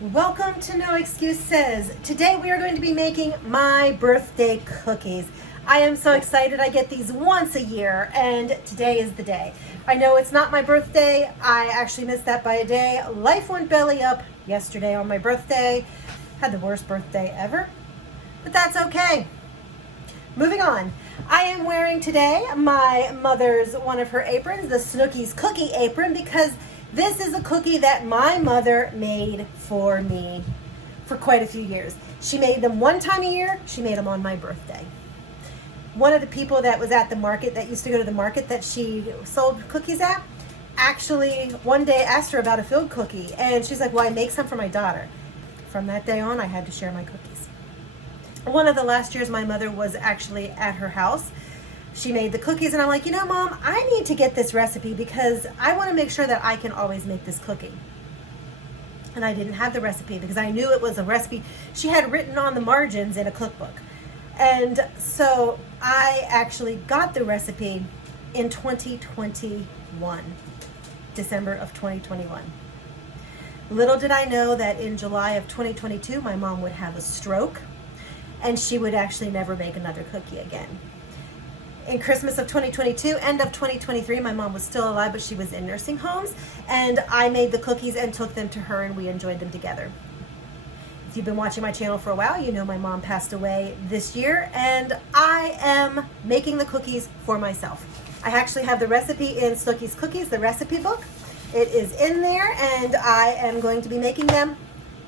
Welcome to No Excuses. Today we are going to be making my birthday cookies. I am so excited. I get these once a year and today is the day. I know it's not my birthday. I actually missed that by a day. Life went belly up yesterday on my birthday. Had the worst birthday ever, but that's okay. Moving on. I am wearing today my mother's one of her aprons, the Snooki's cookie apron, because this is a cookie that my mother made for me for quite a few years. She made them one time a year. She made them on my birthday. One of the people that was at the market, that used to go to the market that she sold cookies at, actually one day asked her about a filled cookie, and she's like, well, I make some for my daughter. From that day on, I had to share my cookies. One of the last years my mother was actually at her house, she made the cookies, and I'm like, you know, Mom, I need to get this recipe because I want to make sure that I can always make this cookie. And I didn't have the recipe because I knew it was a recipe she had written on the margins in a cookbook. And so I actually got the recipe in 2021, December of 2021. Little did I know that in July of 2022, my mom would have a stroke and she would actually never make another cookie again. In Christmas of 2022, end of 2023, my mom was still alive, but she was in nursing homes, and I made the cookies and took them to her, and we enjoyed them together. If you've been watching my channel for a while, you know my mom passed away this year, and I am making the cookies for myself. I actually have the recipe in Snooki's Cookies, the recipe book. It is in there, and I am going to be making them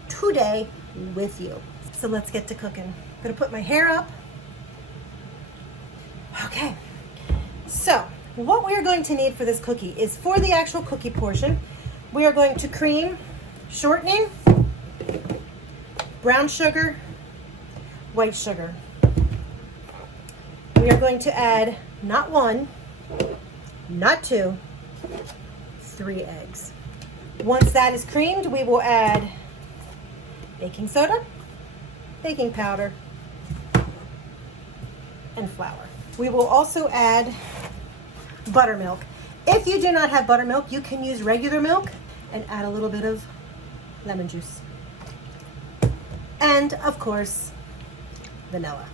today with you. So let's get to cooking. I'm gonna put my hair up. Okay, so what we are going to need for this cookie is, for the actual cookie portion, we are going to cream, shortening, brown sugar, white sugar. We are going to add not one, not two, 3 eggs. Once that is creamed, we will add baking soda, baking powder, and flour. We will also add buttermilk. If you do not have buttermilk, you can use regular milk and add a little bit of lemon juice. And of course, vanilla.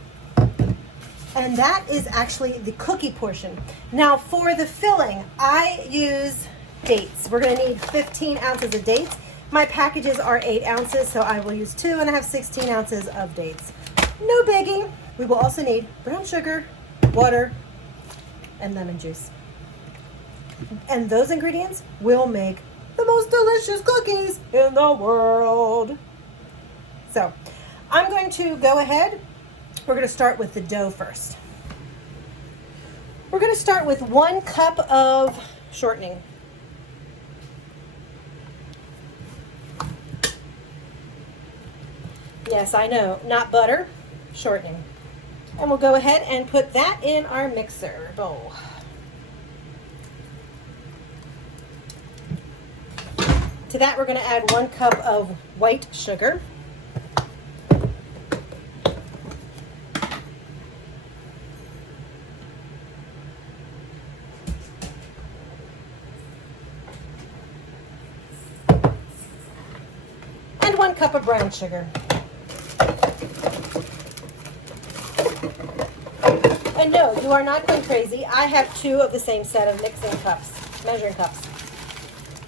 And that is actually the cookie portion. Now for the filling, I use dates. We're gonna need 15 ounces of dates. My packages are 8 ounces, so I will use 2 and I have 16 ounces of dates. No biggie. We will also need brown sugar, water, and lemon juice. And those ingredients will make the most delicious cookies in the world. So I'm going to go ahead. We're going to start with the dough first. We're going to start with 1 cup of shortening. Yes, I know, not butter, shortening. And we'll go ahead and put that in our mixer bowl. To that, we're going to add 1 cup of white sugar. And 1 cup of brown sugar. And no, you are not going crazy. I have 2 of the same set of mixing cups, measuring cups.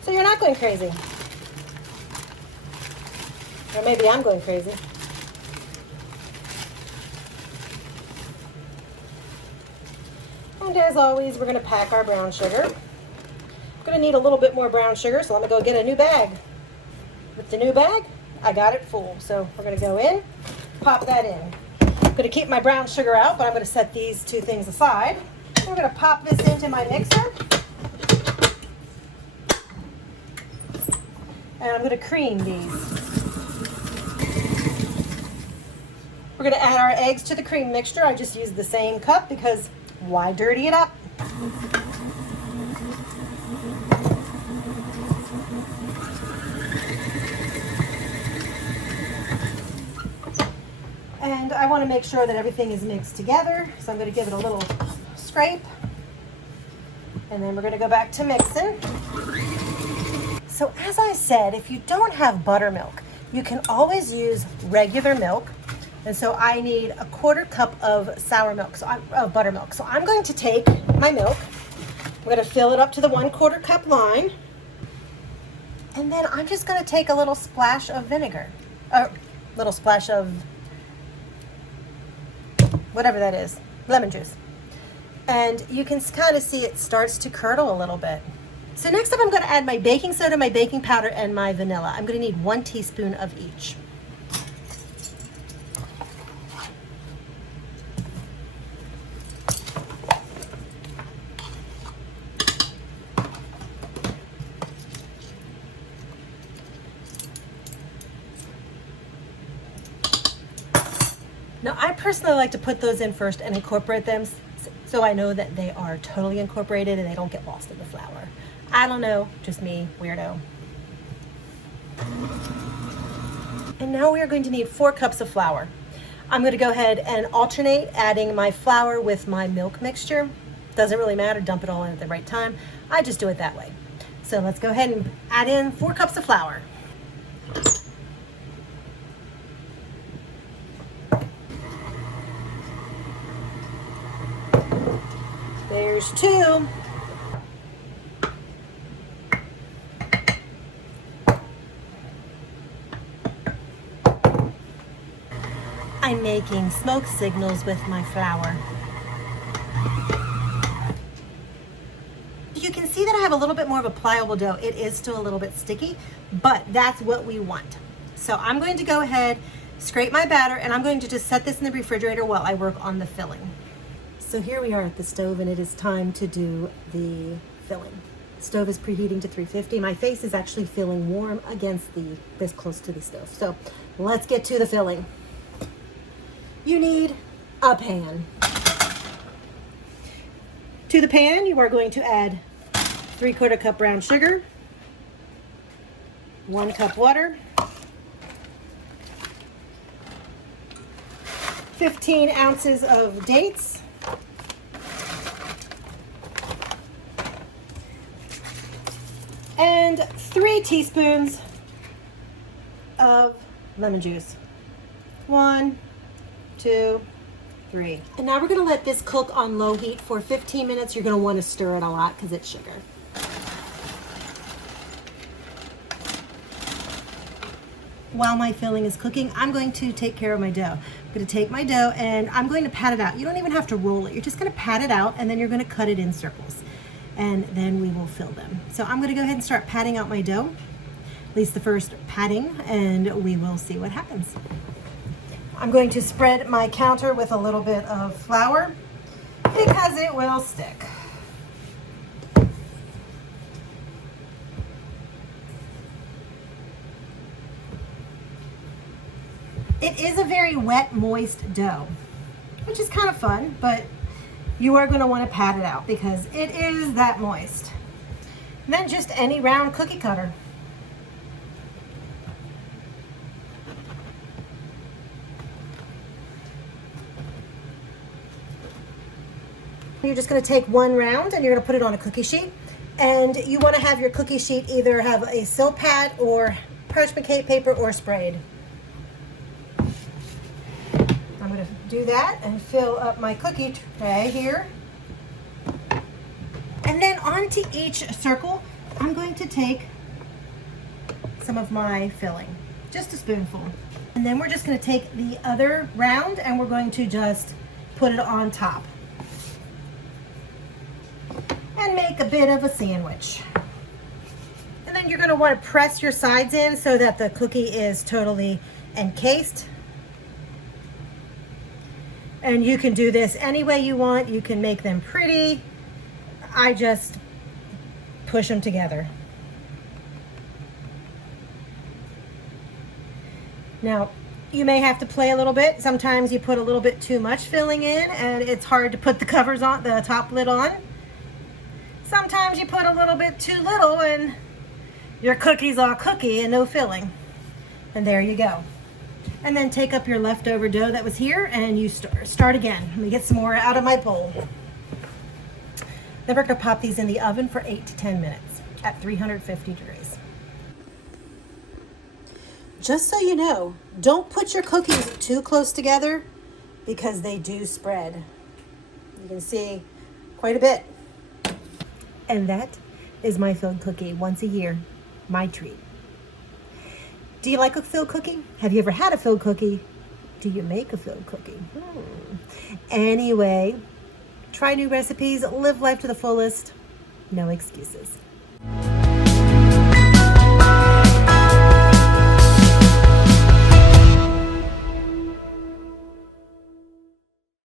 So you're not going crazy. Or maybe I'm going crazy. And as always, we're going to pack our brown sugar. I'm going to need a little bit more brown sugar, so I'm going to go get a new bag. With the new bag, I got it full. So we're going to go in, pop that in. I'm going to keep my brown sugar out, but I'm going to set these 2 things aside. I'm going to pop this into my mixer. And I'm going to cream these. We're going to add our eggs to the cream mixture. I just used the same cup because why dirty it up? And I want to make sure that everything is mixed together. So I'm going to give it a little scrape. And then we're going to go back to mixing. So as I said, if you don't have buttermilk, You can always use regular milk. And so I need a 1/4 cup of sour milk, of buttermilk. So I'm going to take my milk, I'm going to fill it up to the 1/4 cup line. And then I'm just going to take a little splash of vinegar, a little splash of whatever that is, lemon juice. And you can kind of see it starts to curdle a little bit. So next up I'm going to add my baking soda, my baking powder, and my vanilla. I'm going to need 1 teaspoon of each. Now, I personally like to put those in first and incorporate them so I know that they are totally incorporated and they don't get lost in the flour. I don't know, just me, weirdo. And now we are going to need 4 cups of flour. I'm going to go ahead and alternate adding my flour with my milk mixture. Doesn't really matter, dump it all in at the right time. I just do it that way. So let's go ahead and add in 4 cups of flour. There's 2. I'm making smoke signals with my flour. You can see that I have a little bit more of a pliable dough. It is still a little bit sticky, but that's what we want. So I'm going to go ahead, scrape my batter, and I'm going to just set this in the refrigerator while I work on the filling. So here we are at the stove, and it is time to do the filling. The stove is preheating to 350. My face is actually feeling warm against this close to the stove. So let's get to the filling. You need a pan. To the pan, you are going to add 3/4 cup brown sugar, 1 cup water, 15 ounces of dates, and 3 teaspoons of lemon juice. 1, 2, 3. And now we're going to let this cook on low heat for 15 minutes. You're going to want to stir it a lot because it's sugar. While my filling is cooking, I'm going to take care of my dough. I'm going to take my dough and I'm going to pat it out. You don't even have to roll it. You're just going to pat it out and then you're going to cut it in circles. And then we will fill them. So I'm going to go ahead and start patting out my dough. At least the first patting, and we will see what happens. I'm going to spread my counter with a little bit of flour because it will stick. It is a very wet, moist dough, which is kind of fun, but you are going to want to pat it out because it is that moist. And then just any round cookie cutter. You're just going to take 1 round and you're going to put it on a cookie sheet. And you want to have your cookie sheet either have a silk pad or parchment paper or sprayed. I'm going to do that and fill up my cookie tray here. And then onto each circle, I'm going to take some of my filling, just a spoonful. And then we're just going to take the other round and we're going to just put it on top. And make a bit of a sandwich. And then you're going to want to press your sides in so that the cookie is totally encased. And you can do this any way you want. You can make them pretty. I just push them together. Now, you may have to play a little bit. Sometimes you put a little bit too much filling in and it's hard to put the covers on, the top lid on. Sometimes you put a little bit too little and your cookie's all cookie and no filling. And there you go. And then take up your leftover dough that was here and you start again. Let me get some more out of my bowl. Then we're going to pop these in the oven for 8 to 10 minutes at 350 degrees. Just so you know, don't put your cookies too close together because they do spread. You can see quite a bit. And that is my filled cookie once a year, my treat. Do you like a filled cookie? Have you ever had a filled cookie? Do you make a filled cookie? Anyway, try new recipes, live life to the fullest. No excuses.